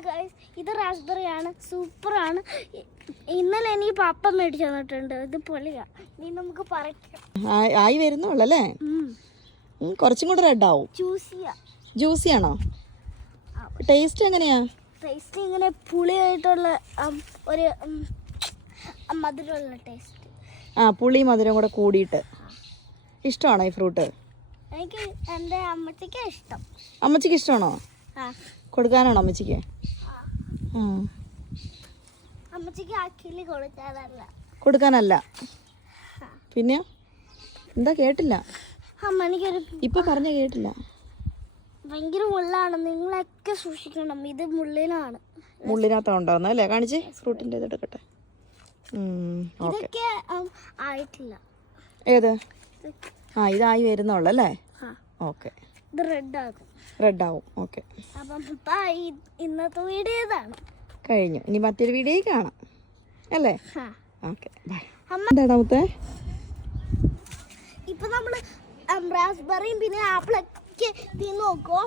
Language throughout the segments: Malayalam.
ഗൈസ് ഇത് റാസ്ബെറി ആണ് സൂപ്പറാണ് ഇന്നലെ എനിക്ക് പപ്പ മേടിച്ചു തന്നിട്ടുണ്ട് ഇത് പൊളിയാ. ഇനി നമുക്ക് പറിക്കാം. ആയി- വരുന്നുള്ളല്ലേ കുറച്ചും കൂടെ റെഡ് ആവും. ചൂസ് ചെയ്യാം ജ്യൂസി ആണോ ടേസ്റ്റ് എങ്ങനെയാ? ടേസ്റ്റ് ഇങ്ങനെ പുളിയായിട്ടുള്ള ഒരു മധുരമുള്ള ടേസ്റ്റ് ആ പുളി മധുരം കൂടെ കൂടിയിട്ട്. ഇഷ്ടമാണോ ഈ ഫ്രൂട്ട് എനിക്ക് എന്റെ അമ്മച്ചിക്ക് ഇഷ്ടം. അമ്മച്ചിക്ക് ഇഷ്ടമാണോ? കൊടുക്കാനാണോ അമ്മച്ചിക്ക്. അമ്മച്ചിക്ക് കൊടുക്കാനല്ല. പിന്നെ? എന്താ കേട്ടില്ല. ഇപ്പൊ പറഞ്ഞ കേട്ടില്ല. ഭയങ്കര മുള്ളാണ്. നിങ്ങളൊക്കെ സൂക്ഷിക്കണം. ഇത് മുള്ളിനാണ് മുള്ളിനകത്താ ഉണ്ടാവുന്നത് അല്ലേ? കാണിച്ച്? ഫ്രൂട്ടിന്റെ ഇത് എടുക്കട്ടെ. ഇതൊക്കെ ആയിട്ടില്ല. ഏത്? ആ ഇതായി വരുന്നുള്ളൂ അല്ലേ? ഓക്കെ. ഇത് റെഡ് ആകും റെഡ് ആവും ഓക്കെ അപ്പം. ഇന്നത്തെ വീഡിയോ ഇതാണ്. കഴിഞ്ഞു. ഇനി മറ്റൊരു വീഡിയോ കാണാം. അല്ലേ. ഓക്കെ. ബൈ. എന്താടാ മുത്തേ? ഇപ്പൊ നമ്മൾ റാസ്ബെറിയും പിന്നെ ആപ്പിളൊക്കെ തിന്ന് നോക്കുമോ.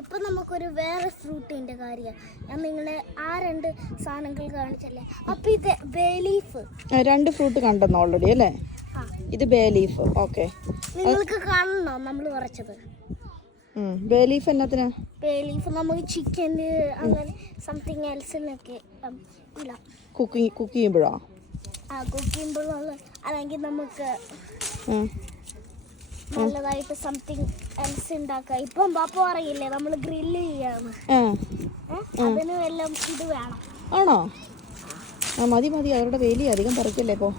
ഇപ്പൊ നമുക്കൊരു വേറെ ഫ്രൂട്ടിന്റെ കാര്യം. ഞാൻ നിങ്ങളെ ആ രണ്ട് സാധനങ്ങൾ കാണിച്ചല്ലേ? അപ്പൊ ഇത് ബേലീഫ് രണ്ട് ഫ്രൂട്ട് കണ്ടെന്ന് ഓൾറെഡി അല്ലേ? ഇത് ബേ ലീഫ്. ഓക്കെ. നിങ്ങൾക്ക് കാണണോ നമ്മൾ ബേ ലീഫ് എന്നാത്തിനാ? ബേ ലീഫ് നമുക്ക് അങ്ങനെ സംതിങ് എൽസിനൊക്കെ കുക്ക് ചെയ്യുമ്പോഴോ? ആ കുക്ക് ചെയ്യുമ്പോഴുള്ള അല്ലെങ്കിൽ നമുക്ക് നല്ലതായിട്ട് സംതിങ് എൽസ് ഉണ്ടാക്കാം. ഇപ്പം പാപ്പ പറയില്ലേ നമ്മൾ ഗ്രില്ല്? അതിനും എല്ലാം ഇത് വേണം. ആണോ? ആ മതി മതി. അവരുടെ വേലി അധികം പറിക്കല്ലേ ഇപ്പോൾ